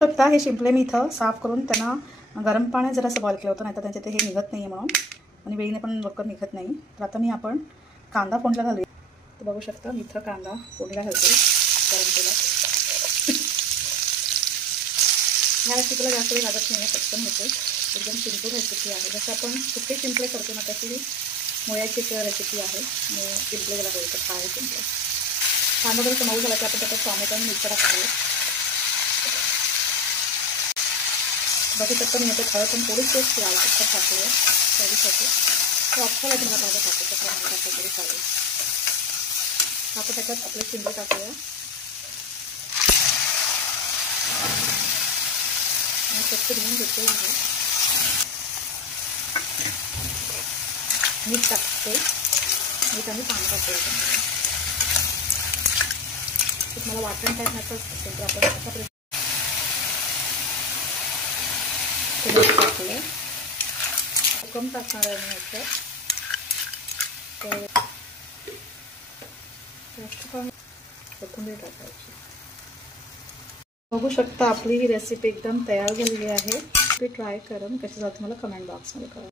आता हे शिंपले मी इथं साफ करून त्यांना गरम पाण्यात जरासं बॉईल केलं होतं, नाही तर त्यांचे ते हे निघत नाही आहे म्हणून, आणि वेळीने पण लवकर निघत नाही. तर आता आपण कांदा फोडणीला घालूया. तर बघू शकता मी इथं कांदा फोडणीला घालते गरम तेलात. ह्या रेसिपीला जास्त वेळ लागत नाही आहे, पटकन होते, एकदम सिंपल रेसिपी आहे. जसं आपण सुके शिंपले करतो ना तशी मुळ्याची एक रेसिपी आहे. शिंपले ज्याला बोलतात काळे शिंपले. कांदा जर मऊ झाला की आपण त्याच्यात टोमॅटो आणि मिरची टाकतो. बघू शकता मी याच्यात हळद पण थोडीशी लाल तिखट टाकूया चवीसाठी. तो ऑप्शनल आहे, तुम्हाला पाहिजे टाकू शकता, नाही टाकलं तरी चालेल. आपण त्याच्यात आपले शिंपले टाकूया आणि स्वच्छ धुवून घेतले आहे. मीठ टाकते, मीठ आणि पाणी टाकते. तुम्हाला वाटण टाईप नसतं असेल तर आपण अशा प्रकारे टाकलं. कम टाकणार आहे मी याच्यात, तर कोथिंबीर टाकायची. बघू शकता आपली ही रेसिपी एकदम तयार झालेली आहे. तुम्ही ट्राय करा, कशी जाते मला कमेंट बॉक्समध्ये करा.